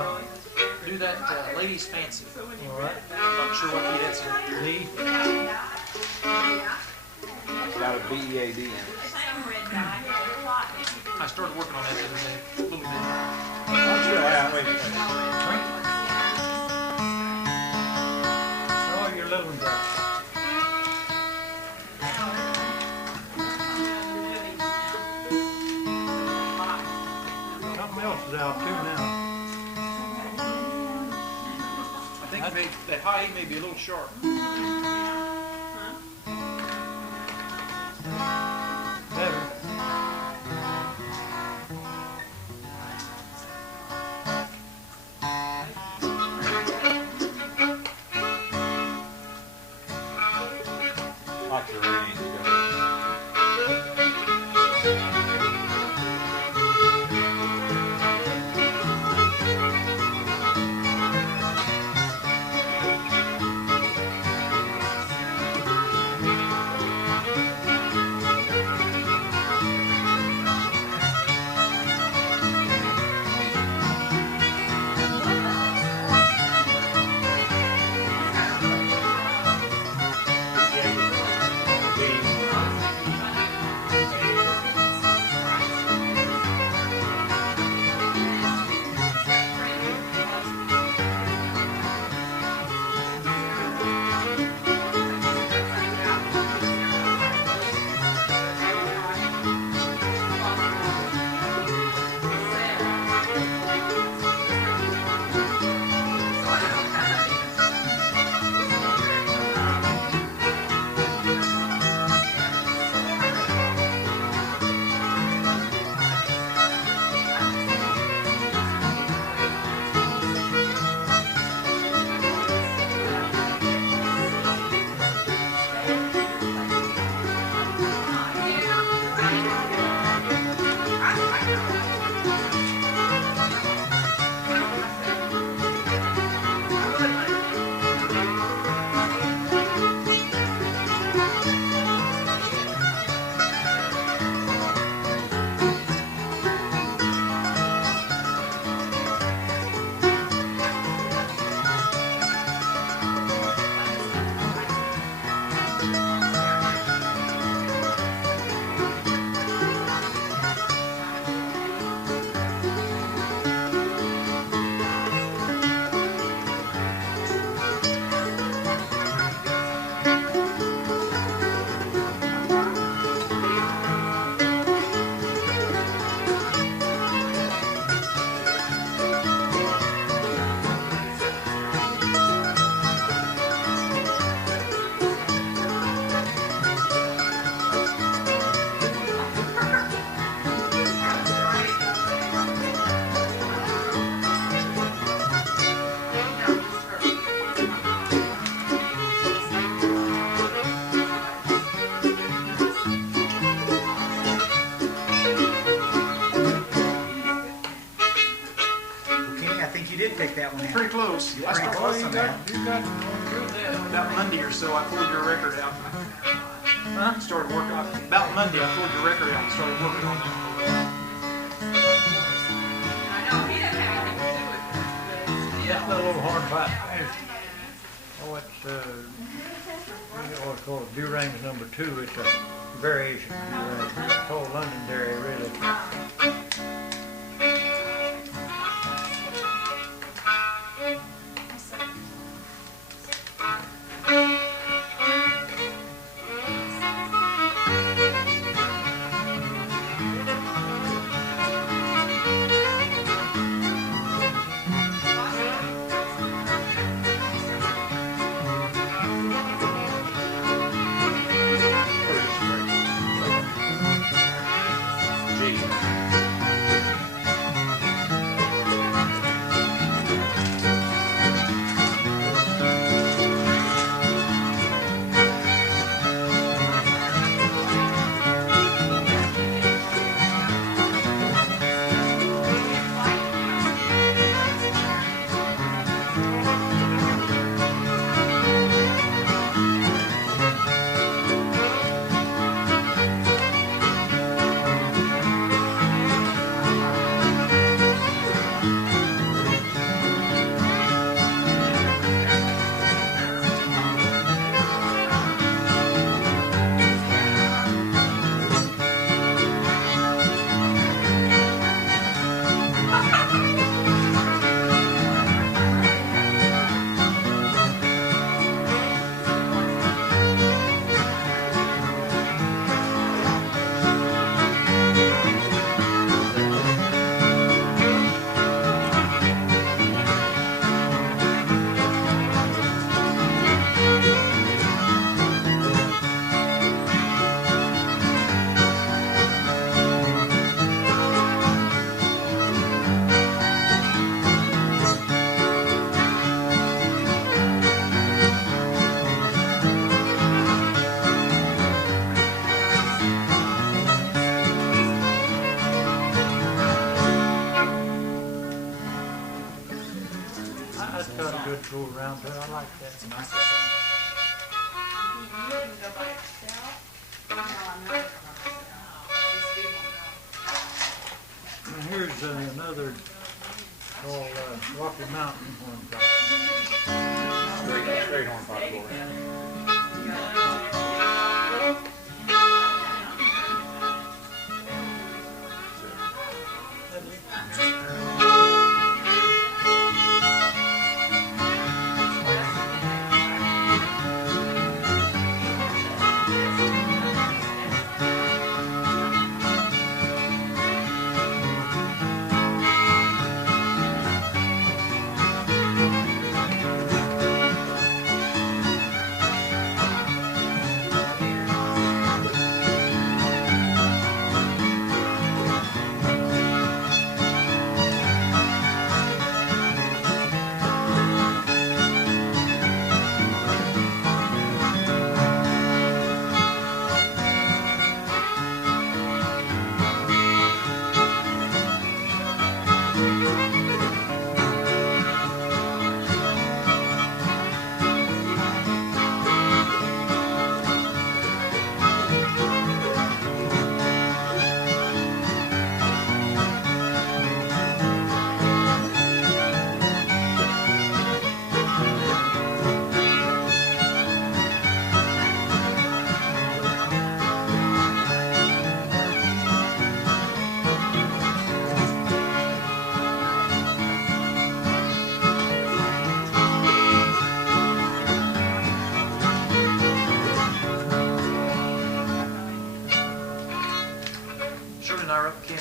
Do that Ladies Fancy. All right. I'm not sure what key that's in. D. It's got a BEAD in it. I started working on that the other day, a little bit. I'm sure. Wait a second. Oh, your little one's out. Something else is out too now. I think that high E may be a little sharp. Better. Like your range. pick that one out. Pretty close. I Pretty started, close on that. You got one good there. about Monday or so, I pulled your record out. Huh? Started working on about Monday. I pulled your record out and started working on it. Yeah, a little hornpipe. Oh, it's what's called Durangue number 2. It's a variation of Durangue. It's called Londonderry, really. good to go around there. I like that. It's a nice little song. And here's another called Rocky Mountain Hornpipe. Straight hornpipe boy.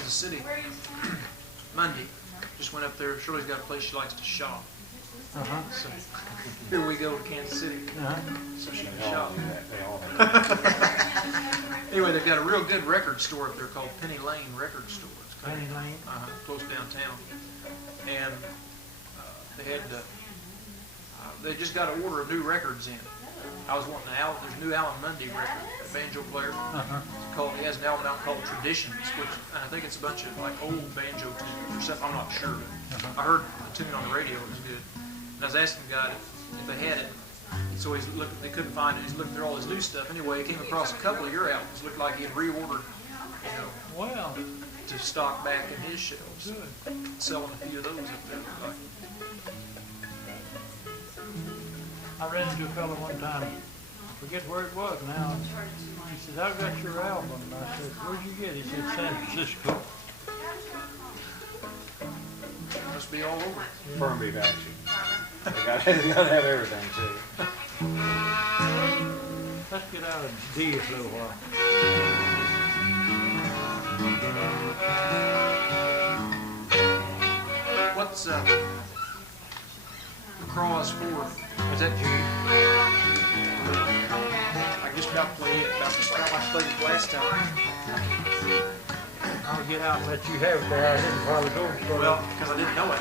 City Monday. Just went up there. Shirley's got a place she likes to shop. So here we go to Kansas City. So she can shop. Anyway, they've got a real good record store up there called Penny Lane Record Store. Penny Lane? Close downtown. And they just got to order new records in. I was wanting there's a new Alan Mundy record, a banjo player. He has an album out called Traditions, which I think it's a bunch of like old banjo tunes or something. I'm not sure. I heard the tune on the radio; it was good. And I was asking the guy if they had it. So they couldn't find it. He's looking through all his new stuff. Anyway, he came across a couple of your albums. Looked like he had reordered, well, to stock back in his shelves. Good. Selling a few of those up there. I ran into a fellow one time, I forget where it was now. He said, "I've got your album." And I said, "Where'd you get it?" He said, "San Francisco." Must be all over. Firm beef action. They gotta have everything too. Let's get out of D for a little while. What's McCraw's fourth? Was that you? I just about played it. About I played it last time. I'll get out and let you have it there. I didn't probably go for it. Well, because I didn't know it.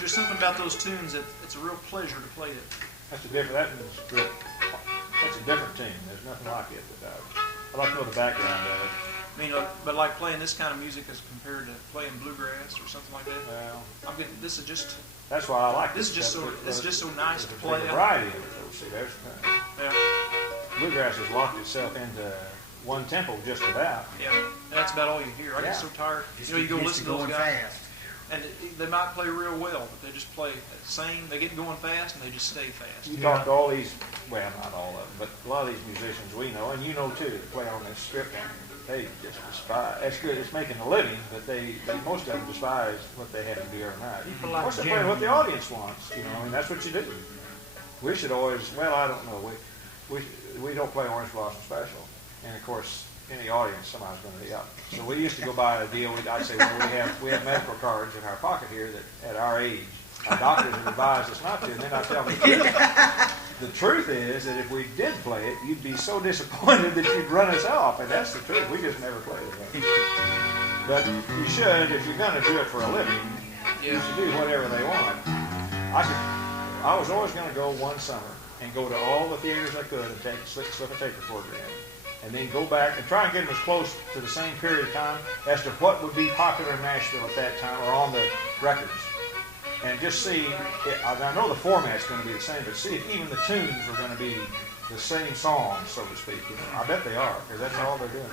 there's just something about those tunes that it's a real pleasure to play it. That's a different, that's a different tune. There's nothing like it. But I'd like to know the background of it. I mean, but like playing this kind of music as compared to playing bluegrass or something like that. Well, I'm getting, this is just, that's why I like this is just so, it's just so nice to the play. variety of it, though. See, there's Yeah, bluegrass has locked itself into one tempo just about. yeah. And that's about all you hear. I get so tired. You know, you go listen to those guys, and they might play real well, but they just play same. They get going fast, and they just stay fast. You talk to all these, well, not all of them, but a lot of these musicians we know, and you know too, that play on this strip down here. They just despise. That's good. It's making a living, but they most of them despise what they have to do every night. People like Of course, they play what the audience wants. You know, I mean, that's what you do. We should always. Well, I don't know. We don't play Orange Blossom Special, and of course, in the audience, somebody's going to be up. So we used to go by a deal. I'd say, well, we have medical cards in our pocket here that at our age, our doctors have advised us not to. And then I tell them, the truth is that if we did play it, you'd be so disappointed that you'd run us off. And that's the truth. We just never played it. But you should, if you're going to do it for a living, you should do whatever they want. I was always going to go one summer and go to all the theaters I could and slip a tape recorder in. And then go back and try and get them as close to the same period of time as to what would be popular in Nashville at that time or on the records. And just see, I know the format's going to be the same, but see if even the tunes are going to be the same songs, so to speak. You know, I bet they are, because that's all they're doing.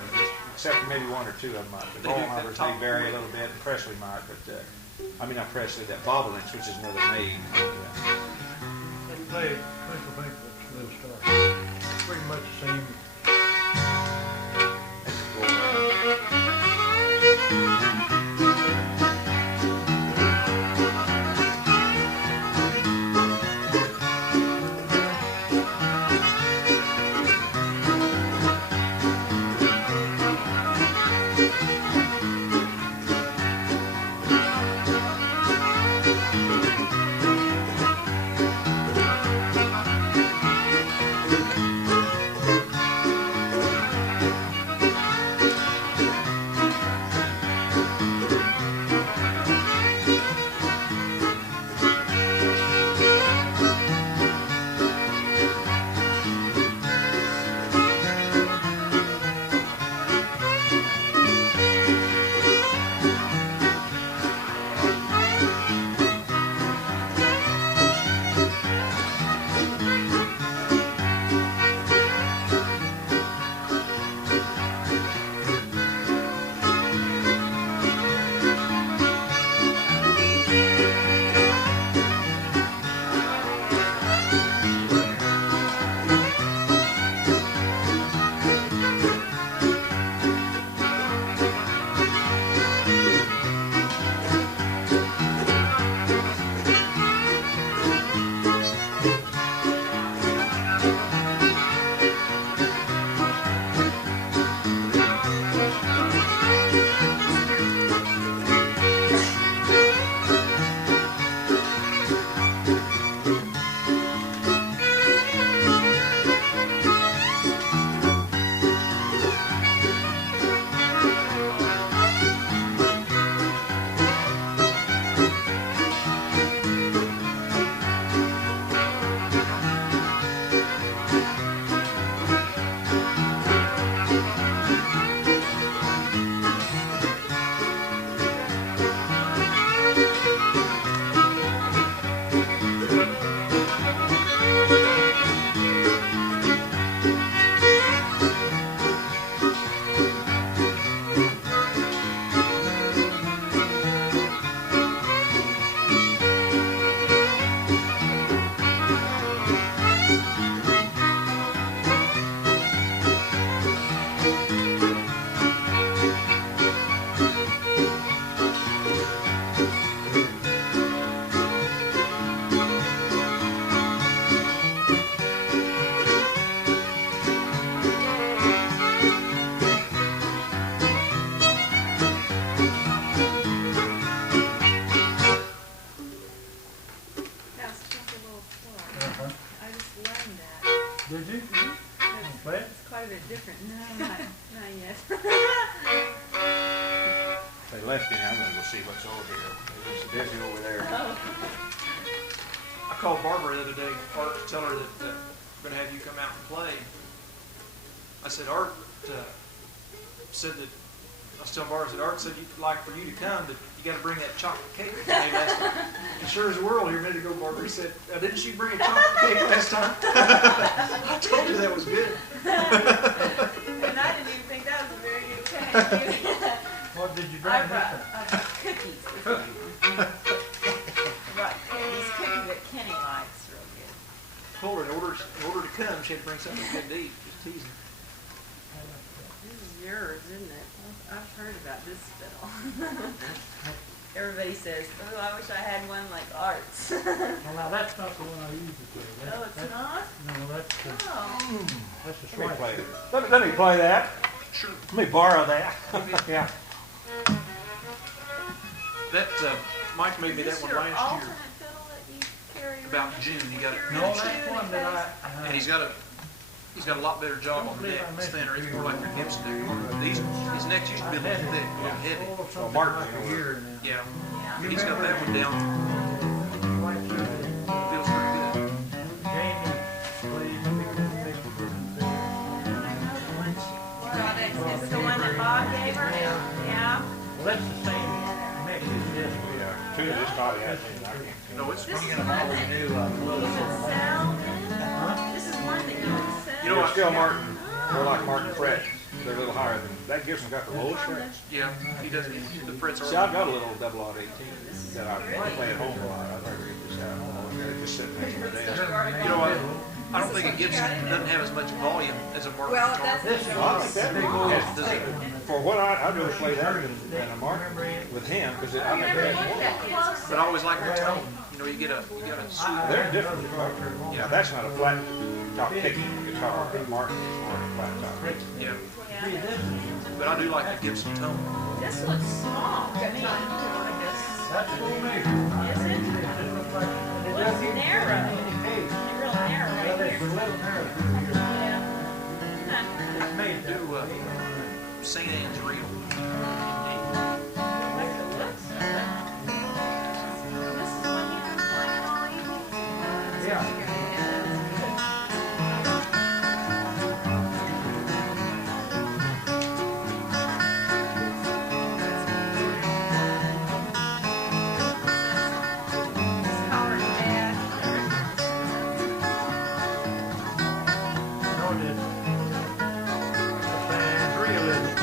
Except maybe one or two of them might. The ball numbers may vary a little bit, and Presley might, but, I mean not Presley, that Bobolink, which is another maid. They play Twinkle, Twinkle, Little Star. Pretty much the same. Did you? Play it? It's quite a bit different. No, not yet. They left me. I'm going to go see what's over here. It's busy over there. Oh. called Barbara the other day, Art, to tell her that we're going to have you come out and play. I said, Art said that, I was telling Barbara, I said, Art said he'd like for you to come, but you got to bring that chocolate cake that you made last time. And sure as the world, here a minute ago, Barbara, he said, didn't you bring a chocolate cake last time? I told you that was good. And I didn't even think that was a very good cake. What did you bring? I brought cookies. Right, these cookies that Kenny likes real good. Told her in order to come, she had to bring something good to eat. Just teasing. This is yours, isn't it? I've heard about this fiddle. Everybody says, oh, I wish I had one like Art's. Well, now that's not the one I usually play. Oh, it's not? No, that's the, Oh. that's the Let me swing. play it. Let me play that. Sure. Let me borrow that. Yeah. That Mike made me that Is this one your last alternate year. fiddle that you carry around? About June, he got it. No, that's one that And he's got a lot better job on the neck. It's thinner. It's more like your Gibson do. His necks used to be a little thick, a little heavy. Oh, Martin, like a year now. Yeah. Yeah. But he's got that one down. Feels pretty good. Jamie plays Is this the one that Bob gave her? Yeah. well, that's the same neck as this one. Yeah. Two of this body has in. I can't. No, it's This is pretty one good. that you would sell then? This is one that you would sell? You know what? Still Martin. They're like Martin frets. They're a little higher than that. Gibson got the lowest fret. Yeah, he does. The frets See, are. I've got a little double odd 18 that I play at home a lot. I'd rather get this out. It's just sitting next to my desk. You know what? I don't think a Gibson doesn't have as much volume as a Martin Well, guitar. that's. Well, I think that Does it? for what I'd rather play that than a Martin with him because I think Never that's looked more. that close. But I always like the tone. You know, you get a sweet. They're different guitars. Yeah, that's not a flat top picking guitar. Martin is more of a flat top. Yeah. Yeah. But I do like the Gibson tone. This looks small. I mean, like this. That's full measure. Is it? It just looks like, it Looks doesn't narrow. indicate. You're real narrow Well, right it's a here. little narrow through here. Yeah. Huh. It's made that Do way. St. Anne's Reel. Like the looks of it. This is one you've been playing all evening? Yeah. No, it isn't. It's a San Andreas, isn't it?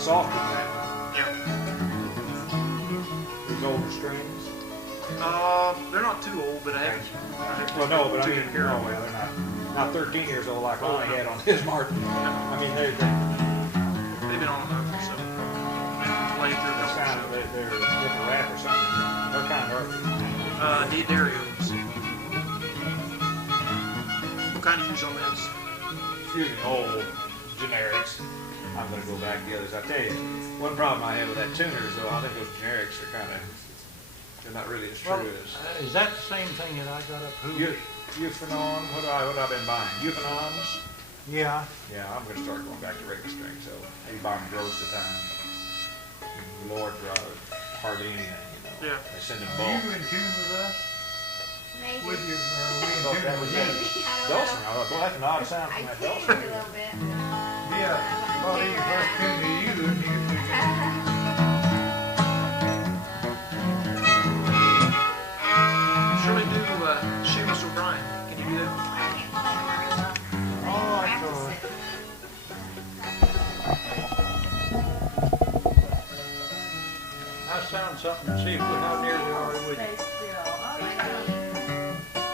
softer than that one. Yeah. These older strings. They're not too old, but I haven't. Well, no, but I taken mean, care no, of well, them. they're not 13 years old like Oh, Ronnie no. had on his Martin. I mean, They've been on a month or so. Played through a that's couple kind of, shows. they're different rap or something. What kind are they? D'Addarios. What kind do you use on this? Excuse me, old generics. I'm going to go back to the others. I tell you, one problem I have with that tuner is, though, I think those generics are kind of, they're not really as true Well, as. is that the same thing that I got up Hoover? Euphonon, what have I been buying? Euphonons? Yeah. Yeah, I'm going to start going back to regular strings, so maybe buy them gross at times. Lord, hardly anything, you know. Yeah. They send them Are you bulk. in tune with us? Maybe. With your, are we in Thought tune that was with you? Maybe. I don't Dulcimer. know. Boy, that's an odd sound I from that tuned Dulcimer. a little bit. Yeah. Well, he first tuned to you and you. Shirley, do Seamus O'Brien. Can you do that? I can't play them very well. Oh, I Practice saw it. it. I sound something to see how near they are with Stay you. still. Oh, yeah.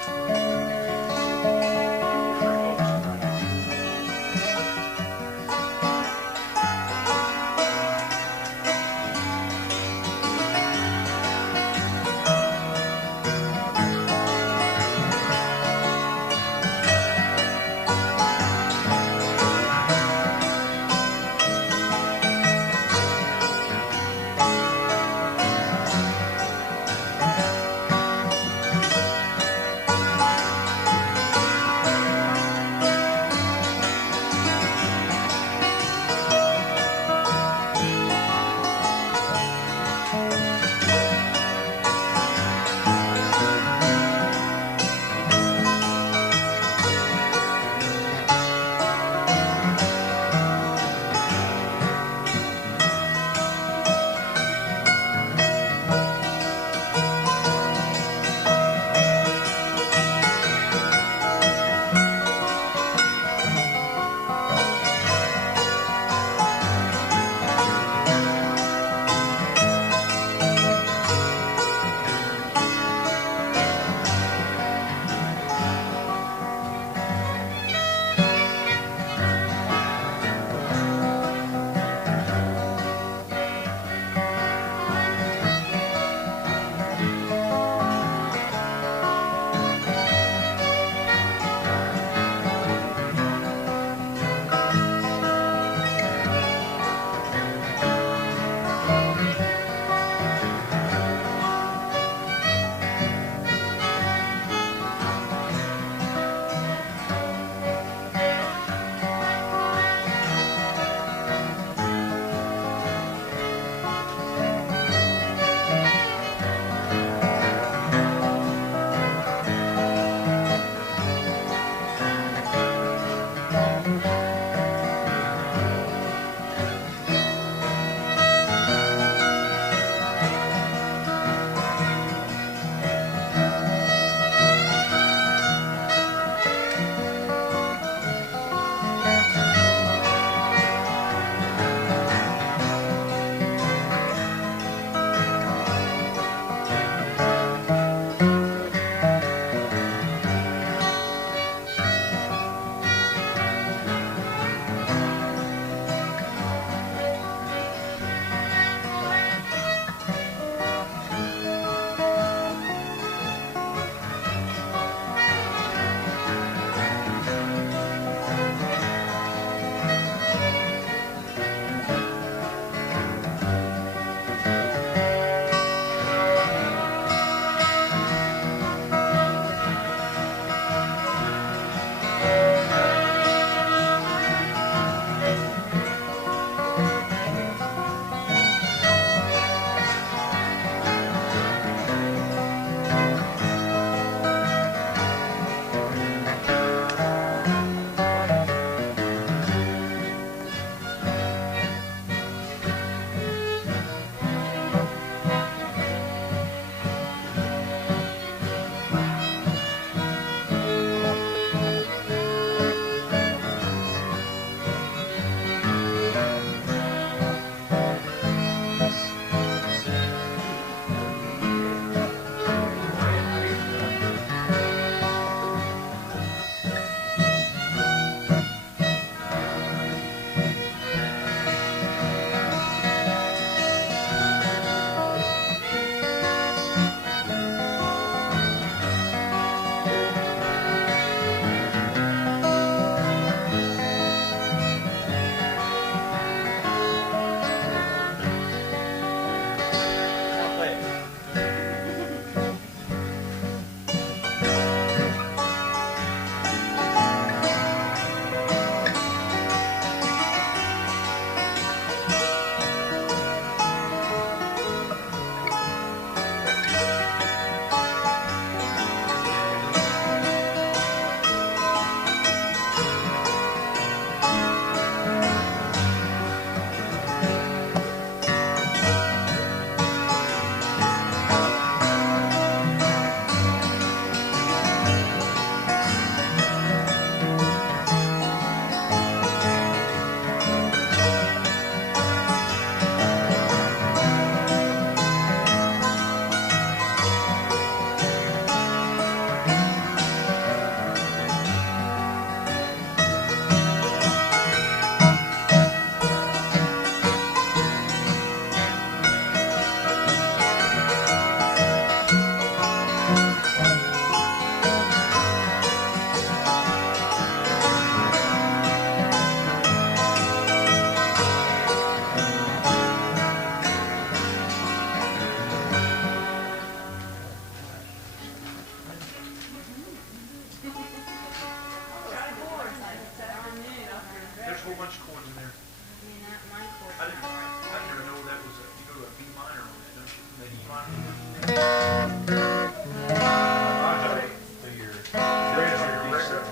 Modulate to your bridge or your Record? decent.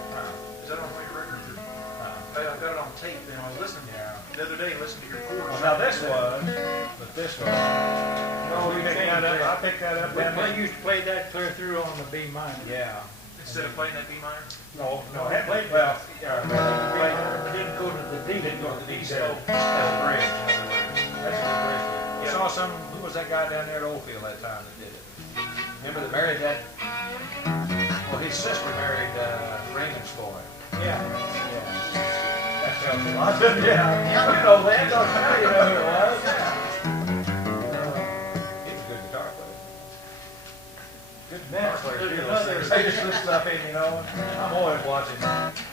Is that on your record? Hey, I've got it on tape, and I was listening Yeah. the other day, listening to your chords. Well, now this was, but this was. No, You we picked changed that up. that. I picked that up. We down there. used to play that clear through on the B minor. Yeah. Instead of playing that B minor? No, I played well. Yeah, Didn't go to the D. didn't go to the D cell as a bridge. That's a good bridge. You saw some. Who was that guy down there at Oldfield that time that did it? Remember that married that? Well, his sister married Raymond's boy. Yeah. Yeah. That tells you a lot. Yeah. You know that. Don't tell you know who it was. Yeah. He's a good guitar player. Good guitar player. There's too. another- They just slip stuff in, you know. I'm always watching.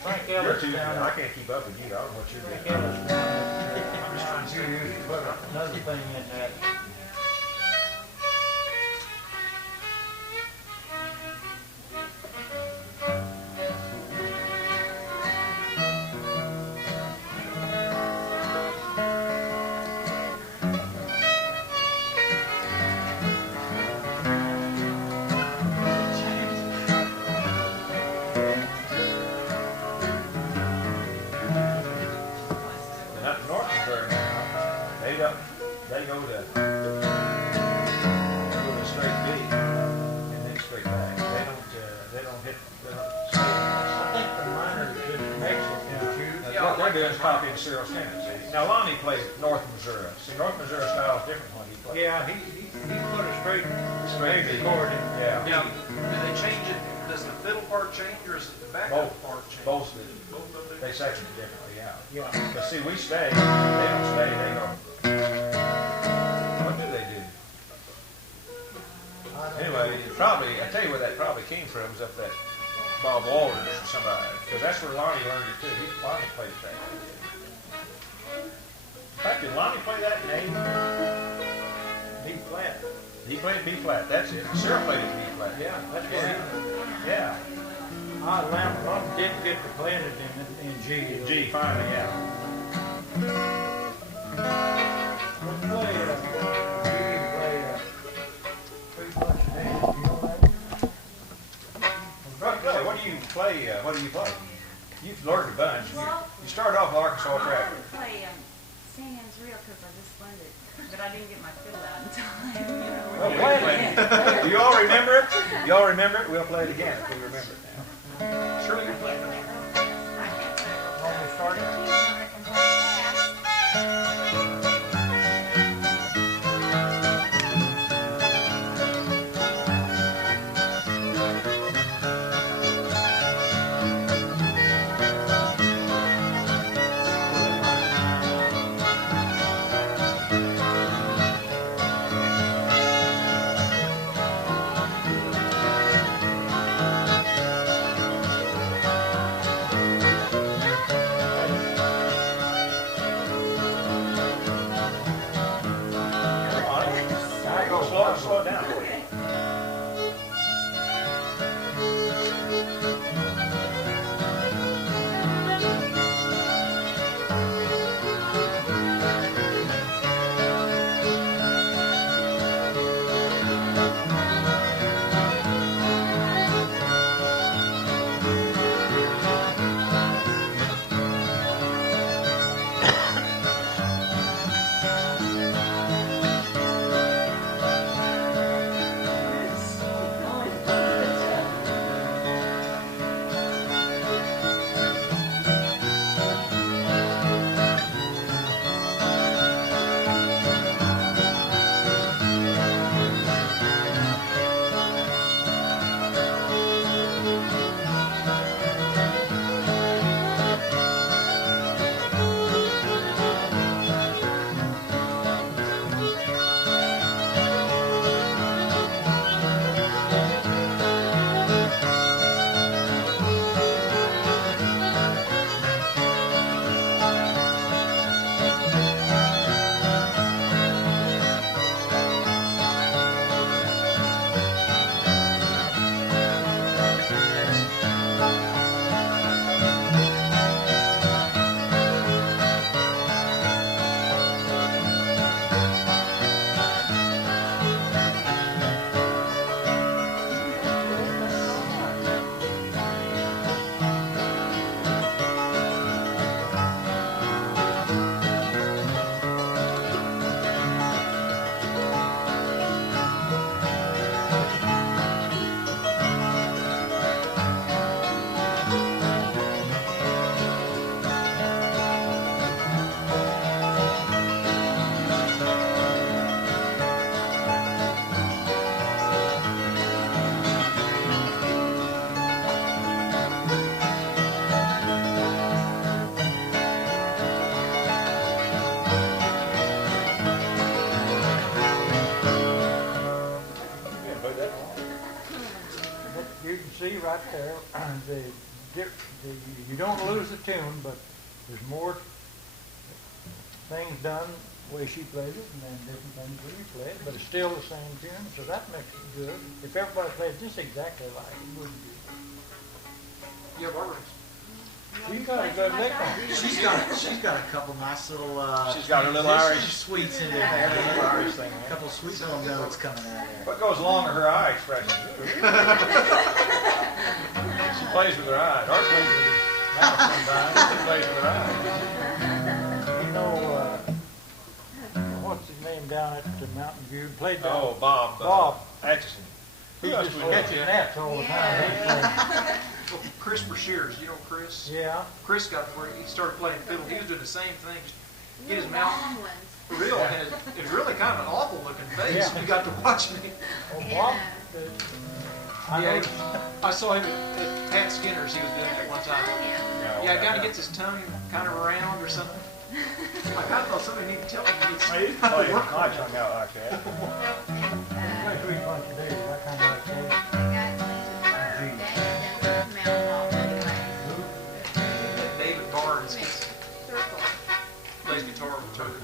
Frank You're Ellis too. down I can't keep up with you. I don't know what you're Frank doing. Ellis down I'm just trying to see. put another thing in that. And up north in Durangue now, they go to straight B and then straight back. They don't stay. I think the minor just makes it confused. That's what they're doing is copying Cyril Stennett. See? Now Lonnie plays North Missouri. See, North Missouri style is different when he plays. Yeah, he put a straight Straight major B. chord in. Yeah. Now, do they change it? Does the fiddle part change, or is it the backup part change? Both do. Both of them. They section it differently, yeah. Yeah. But see, we stay. They don't stay. They go. What do they do? Anyway, I tell you where that probably came from, is up that Bob Walters or somebody, because that's where Lonnie learned it too. Lonnie played that. In fact, did Lonnie play that in A? B flat. He played B flat. That's it. Cyril played it B flat. Yeah, that's what he. Yeah. Lam didn't get to playing it in G. G finally, yeah. Let's play, we can play, pretty much now, you know that? What do you play? What do you play? You've learned a bunch. You started off with Arkansas I wanted Tracker. to play Sing As Real because I just learned it, but I didn't get my fiddle out in time. You know, Well, when play I it. went. Do you all remember it? You all remember it? We'll play it again if we remember it now. Surely you play that. Almost started. Slow it down for you. see right there, you don't lose the tune, but there's more things done the way she plays it, and then different things the way you play it, but it's still the same tune, so that makes it good. If everybody played just exactly like it, it wouldn't be. Yeah, Barbara. She's got a good lick on it. She's got a couple nice little She's got her little Irish sweets in there. little Irish thing. A couple sweet little notes coming out there. What goes along with her eye expression? She plays with her eyes. Art plays with his mouth sometimes. She plays with her eyes. You know, what's his name down at the Mountain View? Played down. Oh, Bob. Bob. Atchison. He Who else just we know? catches nets all the time. He's Well, Chris Brashears, you know Chris? yeah. Chris got where he started playing fiddle. He was doing the same thing. Just get his mouth Long ones. real. Had it's really kind of an awful looking face. Yeah. You got to watch me. Oh, Bob. I Yeah, noticed. I saw him at Pat Skinner's. He was doing it one time. Yeah, guy gets his tongue kind of around or something. I kind of thought somebody needed to tell him he I used to needs play to work my on it. tongue out like that. Like three bunch of days, I kind of like that. David Barnes plays guitar with Turner.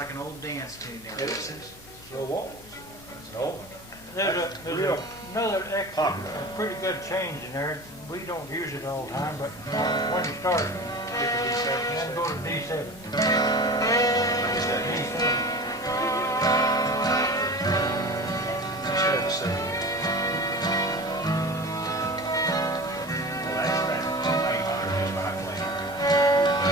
like an old dance tune there. It is. Slow waltz. It's an old one. There's Real another extra, popular. pretty good change in there. We don't use it all the time, but when you start, Get the D7. then go to D7. Is that D7. instead of C? Well, that's that. A minor is by playing.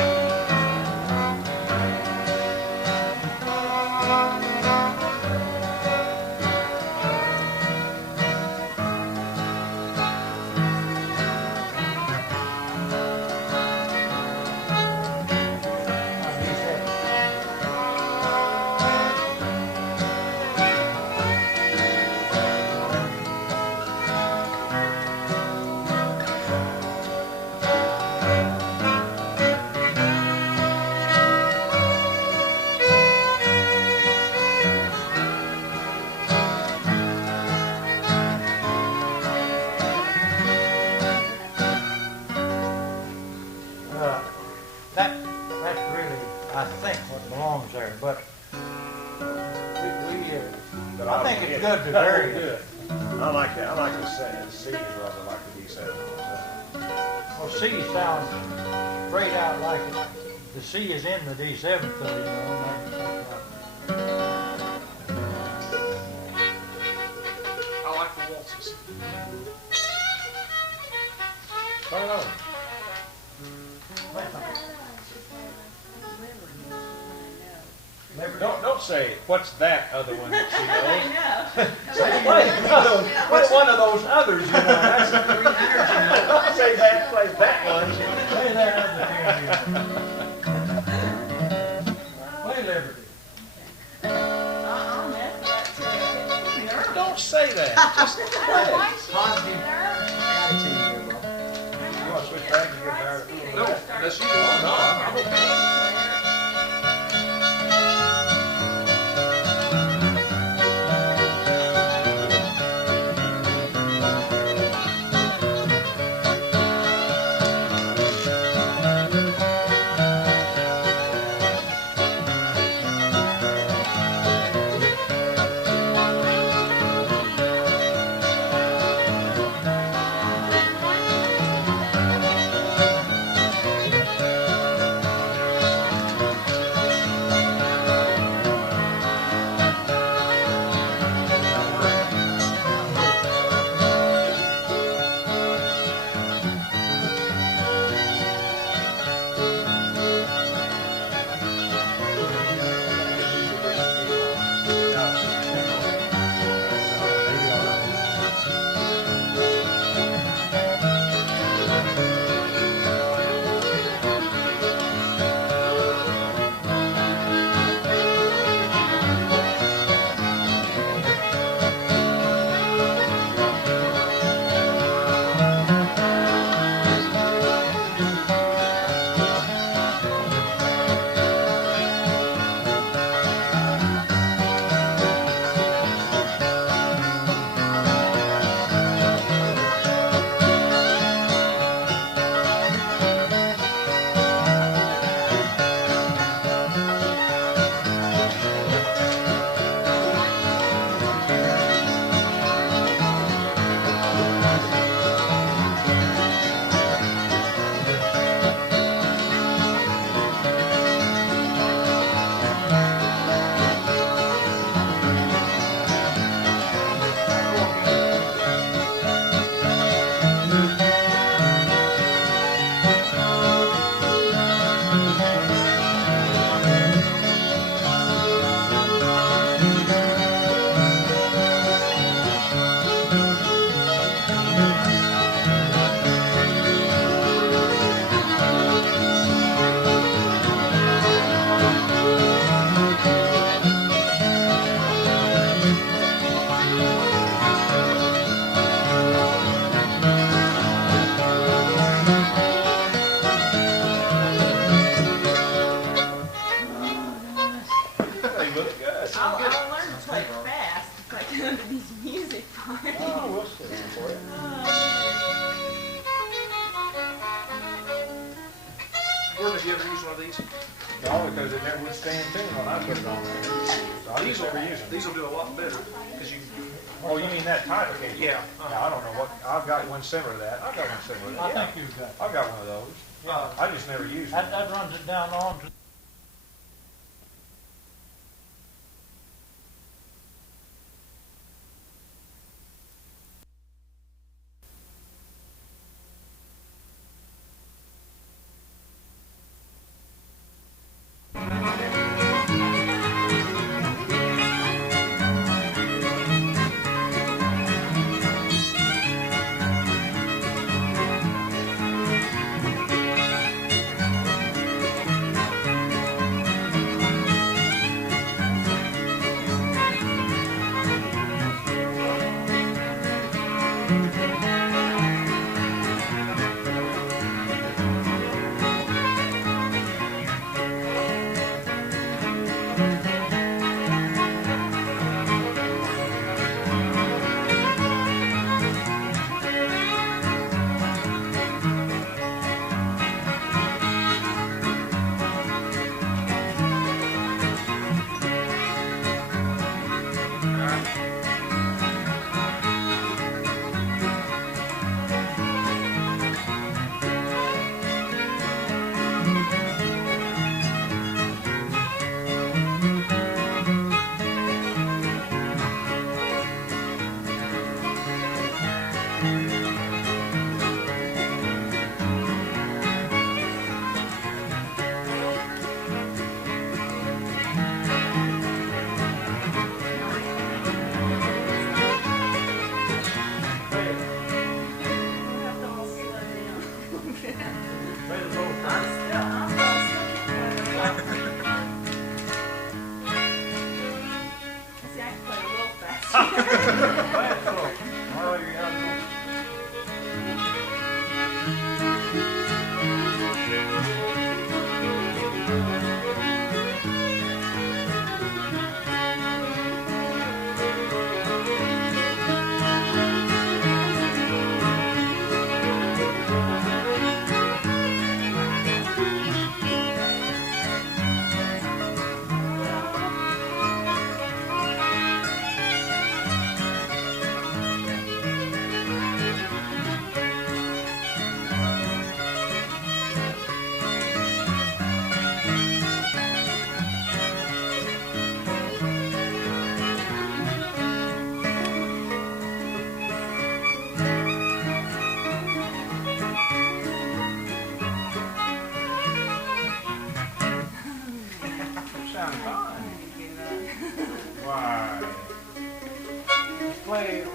That's really, I think, what belongs there, but But I think it's good to vary it. Good. I like that. I like the C as well as I like the D7. Well, C sounds straight out like the C is in the D7, so you know. I like the waltzes. Turn it over. Don't say, what's that other one that she I knows? know. Say, play another one. What's one of those others, you know? That's don't say that, play that one. Play that other tune. Play Liberty. I'll mess with that too. Don't say that. Just play it. Positive attitude here, Bob. You want to switch back and get married? No, unless you do. No, I'm okay. use one of these? No, because it never would stand tune when I put it on there. So I just never use them. These will do a lot better because you. Oh, you mean that type of cable? Yeah. Yeah, I don't know what, I've got one similar to that. I've got one similar to I that. think you've got, I've got one of those. yeah, I just never use them. that runs it down on to.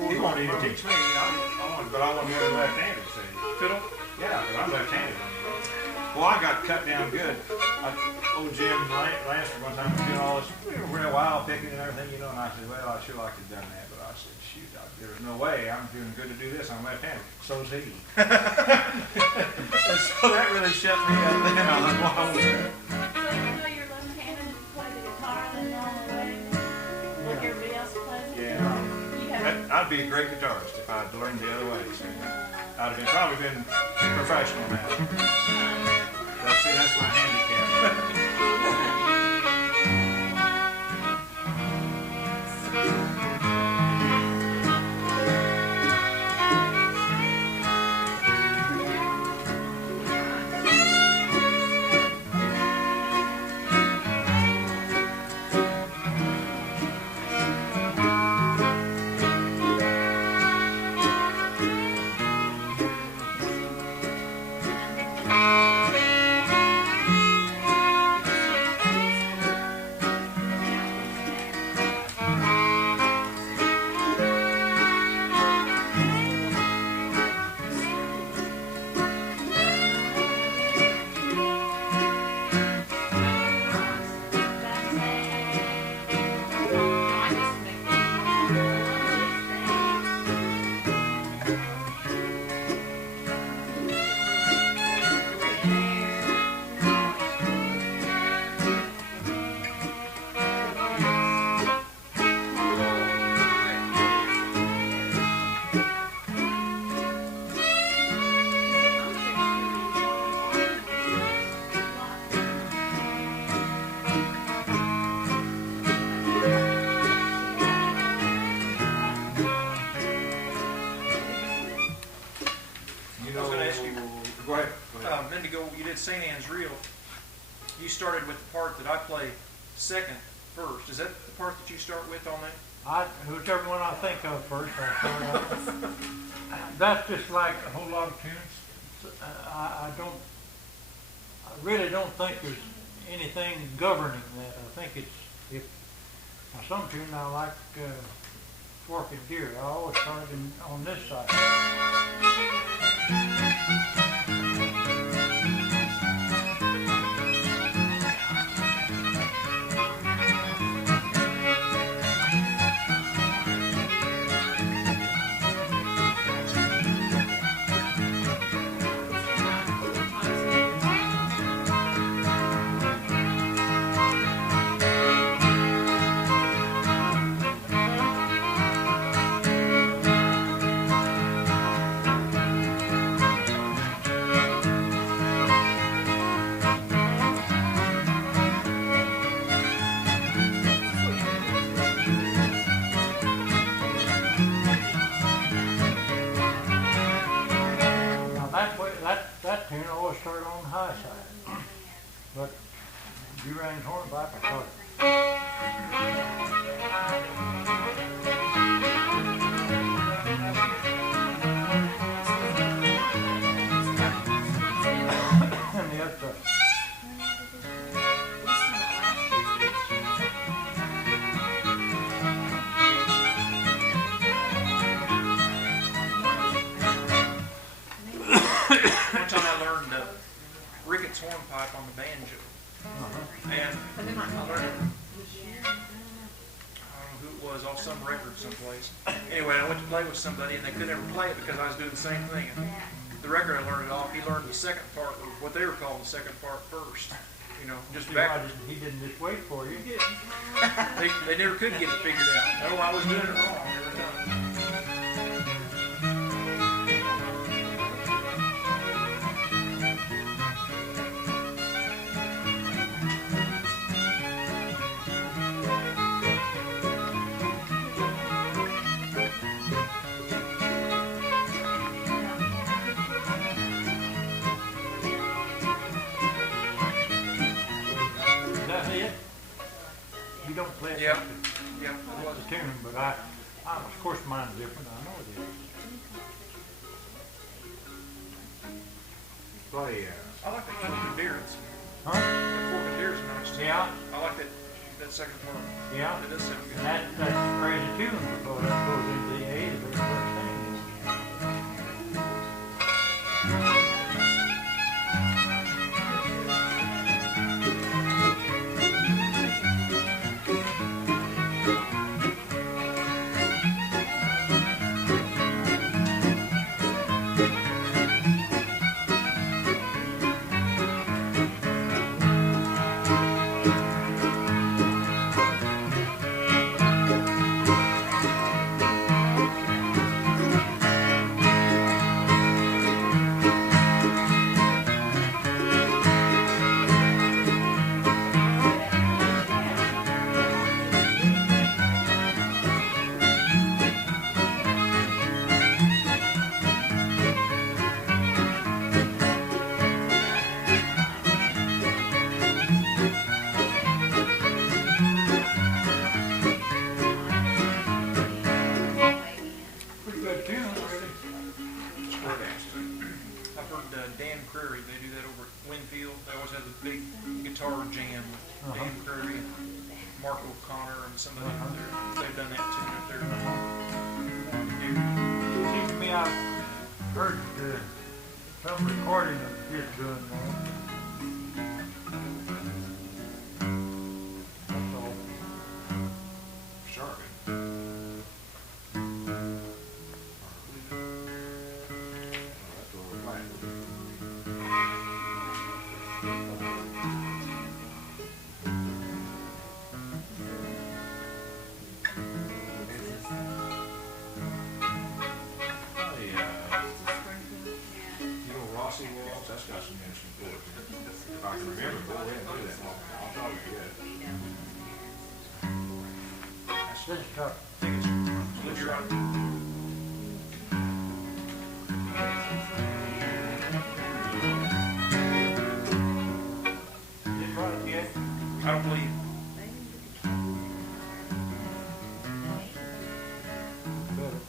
He won't even teach me. But I want to learn left-handed, see. Fiddle? Yeah, because I'm left-handed. Well, I got cut down good. Old Jim Lancer one time was doing all this real wild picking and everything, you know, and I said, well, I sure like to have done that, but I said, shoot, there's no way. I'm doing good to do this. I'm left-handed. So's he. And so that really shut me up then. I was like, wow. So you know you're left-handed and play the guitar the normal way, like everybody else plays it? Yeah. I'd be a great guitarist if I'd learned the other way. So I'd have probably been professional now. But see, that's my handicap. St. Anne's Reel, you started with the part that I play second first. Is that the part that you start with on that? Whichever one I think of first, I start out. That's just like a whole lot of tunes. I really don't think there's anything governing that. I think it's now some tune I like Forked Deer. I always start on this side. That tune I always started on the high side. But Durangue's Hornpipe, I started. And the other side. One time I learned Ricketts Hornpipe on the banjo. And I learned it, I don't know who it was, off some record someplace. Anyway, I went to play with somebody and they could never play it because I was doing the same thing. And the record I learned it off, he learned the second part, or what they were calling the second part first. You know, just back. He didn't just wait for you. They never could get it figured out. No, I was doing it wrong every time. You don't play it. Yeah, yeah, That's it was. a tune, but I, of course mine's different, I know it is. Play, I like that Forked Deer. Huh? That Forked Deer is nice too. Yeah. I like that second part. Yeah. It does sound good. And that's a crazy tune because that goes into the A, the very first thing. They've done that tune up there. Seems to me I've heard some recording of his doing that. That's all. Sure. That's what we're playing. That's got some interesting chords in it. If I can remember, go ahead and do that. I'll probably forget it. This is tough. Look, you're right. I don't believe. Better.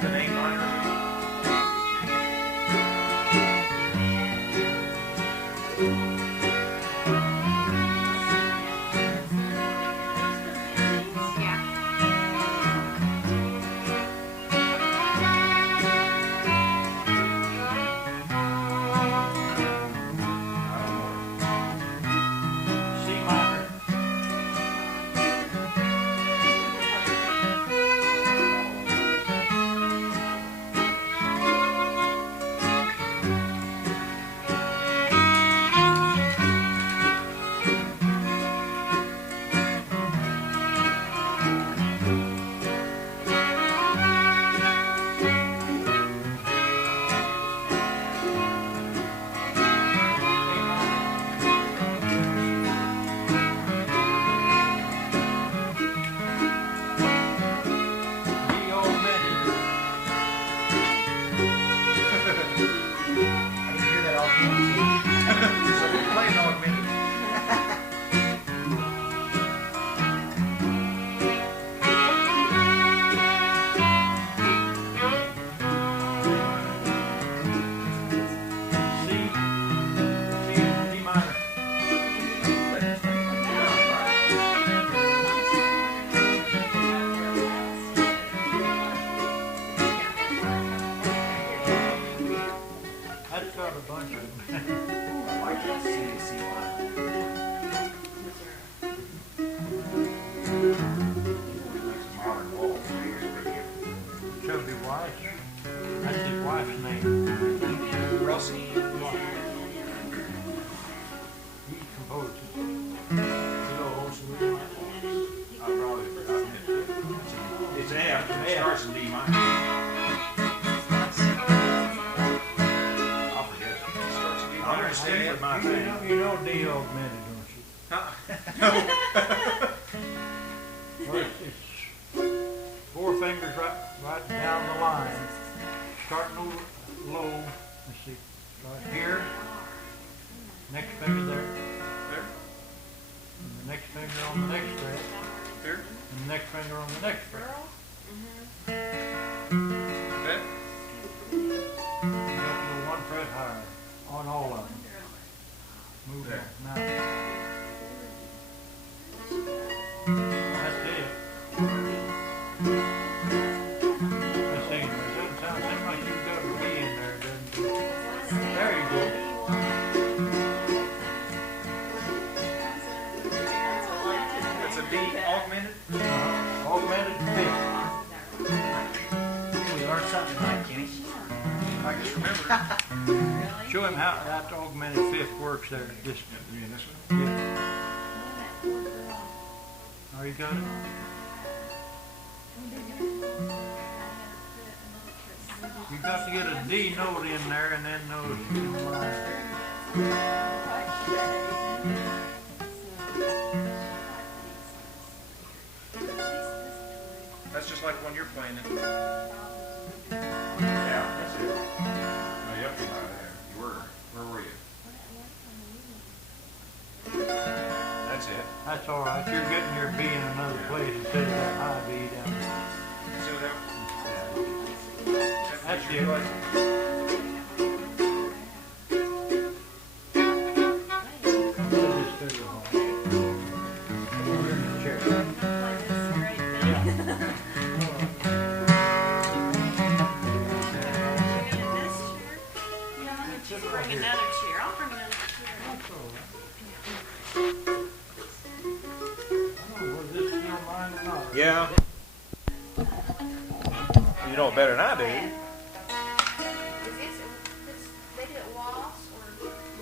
The name minor. C minor. D augmented. I can hear that all the So we're playing augmented. C. C and D minor. That's got a bunch of them. I like that C line. Modern walls. Chubby White. That's his wife's name. Rossi. He composed it. I probably forgot it. It's F, and it starts in D minor. I'll forget it. I understand what my thing. You know D augmented, don't you? Huh? Well, it's four fingers right down the line, starting low. Let's see, right here, next finger there, There. and the next finger on the next fret, There. and the next finger on the next fret. Okay. You got to go one fret higher on all of them. Move There. on. Now. That's it. Let's see, it doesn't seem like you've got a B in there, doesn't it? There you go. That's a D augmented. Augmented fifth. We learned something tonight, Kenny. I just remember. Show him how that augmented fifth works there. Just, You mean this one? yeah. Oh, you got it? You got to get a D note in there and then those in line. That's just like when you're playing it. Yeah, that's it. No, you have to be right there. You were. Where were you? That's it. That's all right. You're getting your B in another place instead of that high B down there. See what that? That's your it. play. Put this fiddle home. Over in the chair. Bring another chair. I'll bring another chair. That's all right. I don't know whether this is still mine or not. Yeah. You know it better than I do. Is this, they do it waltz or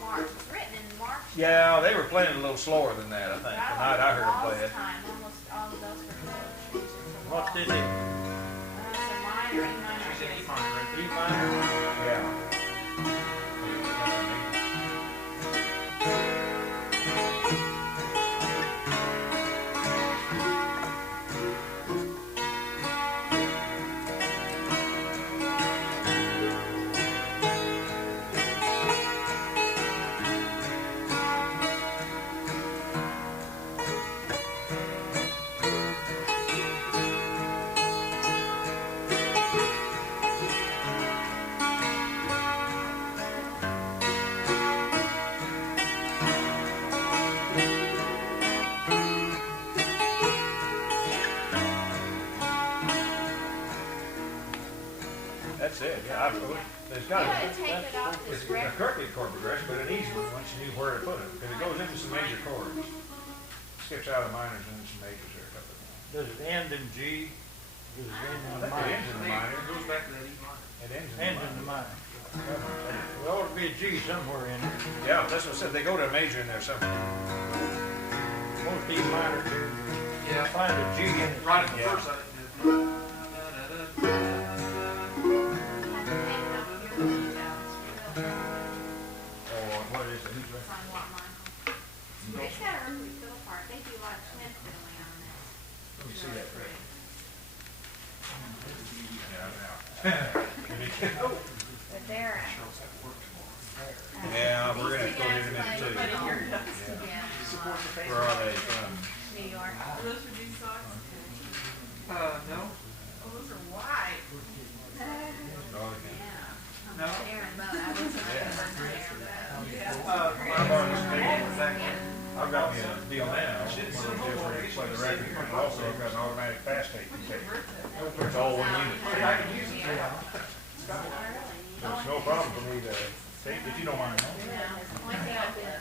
march? It's written in March. Yeah, they were playing a little slower than that, I think. The night I heard them play it. Almost all of those were. What did it? your E minor. She's in E minor right E there. minor. Yeah. That's it, yeah. There's got You to had to take it off it's this a record. correctly chord progression, but an easy one once you knew where to put it, because it goes into some major chords. Skips out of minors and into some majors there a couple of times. Does it end in G? Does it end in the I think it minor? ends in the minor. It goes back to that E minor. It ends in Ends the in the minor. minor. There ought to be a G somewhere in it. Yeah, that's what I said. They go to a major in there somewhere. Most E minor do. Yeah. Find a G in it. Right at the Yeah. first, I didn't. Or what is it? Who's It's on what mine. It's got a really fiddle part. They do a lot of twin fiddling on this. Let me see that. Pretty. But they're, Yeah, we're gonna have to go here in a minute too. yeah, Where are they from? New York. Are those for new socks? No. Oh, those are white. Oh, okay. Yeah. No. Aaron, but I wasn't there. I've got me a deal now. One of them different, play the record, and also I've got an automatic fast tape. It's all one unit. So it's no problem for me to tape, if you don't mind. One thing I did, I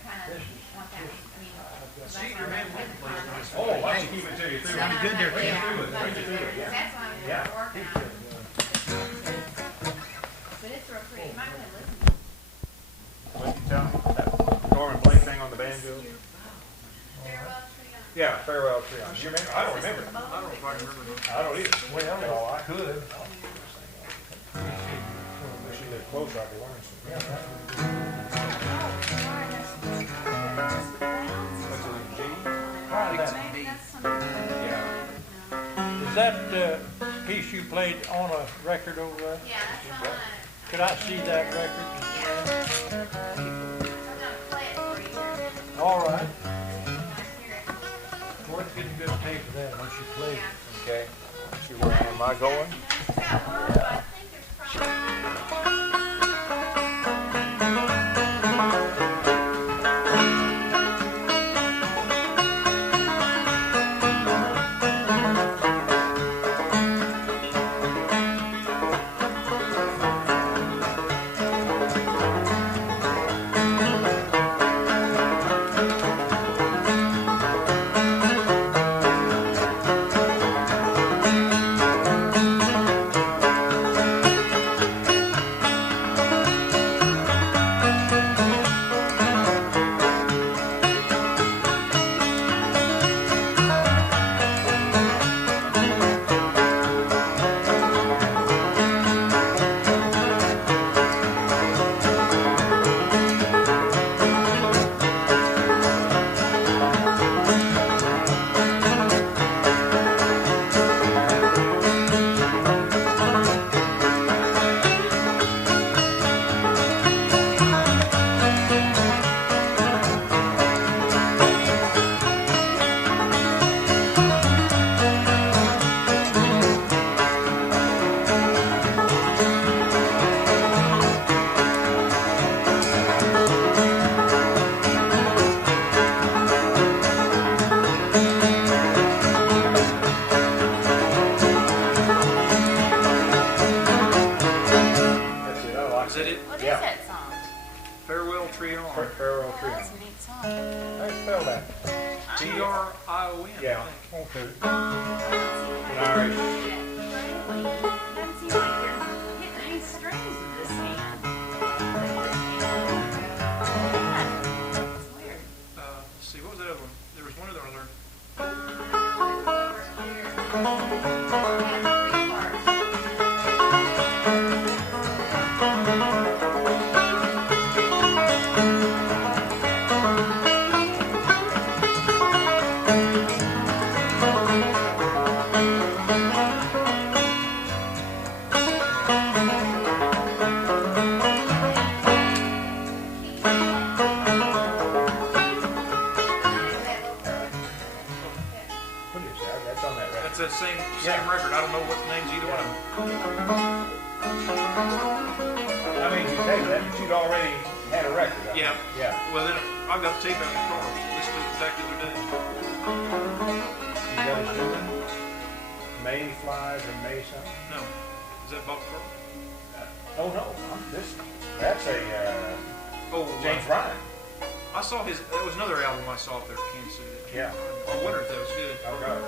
kind of want that, I mean, that's why I'm putting the context. Oh, I can keep it to you through. Pretty good there, Right through it, right through it, yeah. That's why I'm Yeah. working on it. But it's real pretty. You might want to listen to it. What you tell me? That Norman Blake thing on the banjo? Farewell Tree on. Yeah, Farewell Tree. Do you remember? I don't remember. I don't know if I remember that. I don't either. Well, I could. Wish you lived closer, I could learn some. What's it, G? Try that. Yeah. Is that piece you played on a record over there? Yeah, that's on. Could I see that record? I'm gonna play it for you. All right. Nice hear it. We'll get a good tape of that once you play it. Yeah. Okay. See where am I going? It's got one, but I think there's probably. Farewell Tree. That's a neat song. How do you spell that? T-R-I-O-N, Yeah. I think. Okay. Doesn't seem like they're hitting any strings with this hand. It's weird. Let's see, what was that other one? There was one other one there. Yeah, 3 parts. same record. I don't know what the names either one of them. I mean, you take that, but you'd already had a record of it. Yeah. Yeah. Well, then I've got the tape out in the car. Listen to exactly what they're doing. You guys doing May Flies or May something? No. Is that Bob Carter? Oh no, that's a Oh, James Bryan. I saw his. That was another album I saw up there in Kansas City. Yeah. I wonder if that was good. Oh God.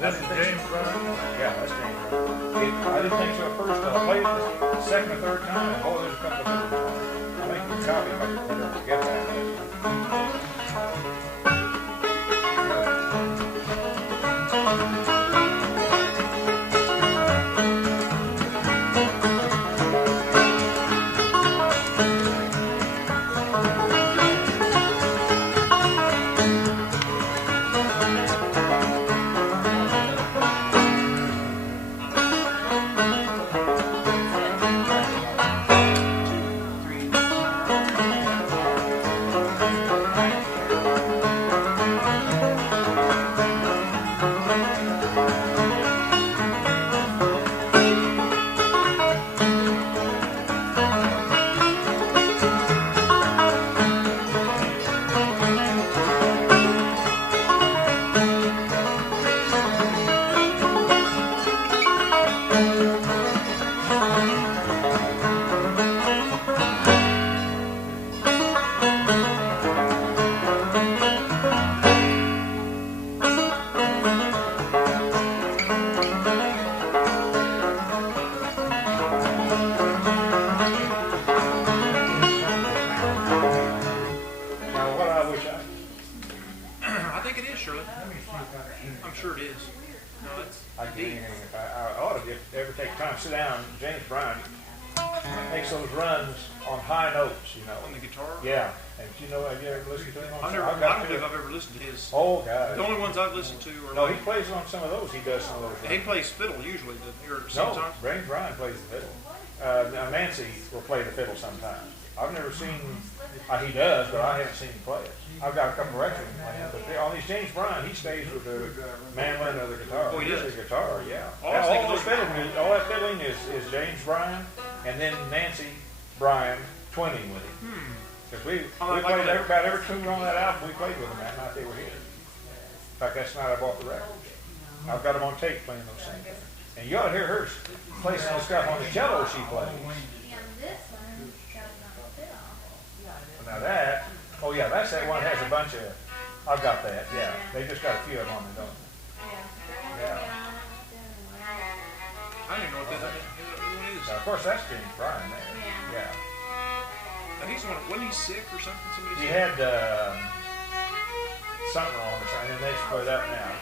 That's James Brown. Yeah, that's James Bryan. I didn't think so at first. I played it the second or third time, and boy, there's a couple of people. I think you copy if I can forget that. I'm sure it is. No, it's deep. I ought to ever take time to sit down. James Bryan makes those runs on high notes, you know. On the guitar? Yeah. And you know, have you ever listened to him? I don't think I've ever listened to his. Oh, God. The only ones I've listened to are. No, he plays on some of those. He does some of those. He plays fiddle usually. Or no, sometimes. James Bryan plays the fiddle. Now Nancy will play the fiddle sometimes. I've never seen. He does, but I haven't seen him play it. I've got a couple records of him playing, but on these James Bryan, he stays with the mandolin or the guitar. Oh, he does? The guitar, yeah. All that fiddling is James Bryan, and then Nancy Bryan twinning with him. Because we played about every tune on that album. We played with them that night they were here. In fact, that's the night I bought the record. I've got them on tape playing those same things. And you ought to hear her play some stuff on the cello she plays. Now that, oh yeah, that's that one that has a bunch of, I've got that, yeah. They just got a few of them on there, don't they? Yeah. I don't even know what that is. Now, of course, that's James Bryan there. Yeah. Now, he's one, wasn't he sick or something? He had something wrong or something, and they split up now.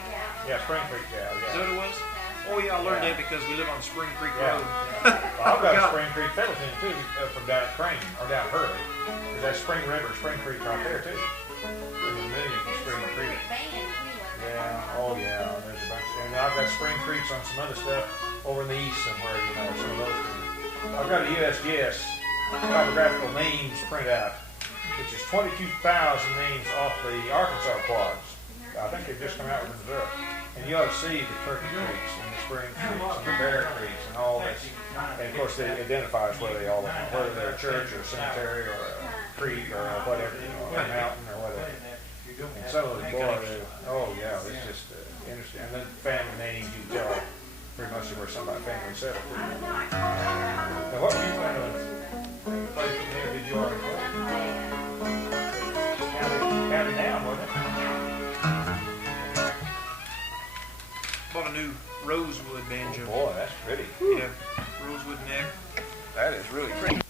Yeah, Spring Creek Gal, yeah. Is that what it was? Oh yeah, I learned that because we live on Spring Creek Road. Well, I've got a Spring Creek fiddle tune too, from down Crane, or down Hurley. There's that Spring River, Spring Creek right there too. There's a million from Spring Creek. Yeah, oh yeah, there's a bunch. And I've got Spring Creeks on some other stuff over in the east somewhere, you know, some of those things. I've got a USGS topographical names printout, which is 22,000 names off the Arkansas quads. I think they've just come out with Missouri. And you ought to see the Turkey Creeks and the Spring Creeks and the Bear Creeks and all this. And of course, it identifies where they all are, whether they're a church or a cemetery or a creek or whatever, you know, a mountain or whatever. And some of the boys, oh yeah, it's just interesting. And then family names, you can tell pretty much where somebody family settled. Now, what were you planning on playing from there? Did you already play? County down, wasn't it? Bought a new rosewood banjo. Boy, that's pretty. Yeah, rosewood neck. That is really pretty.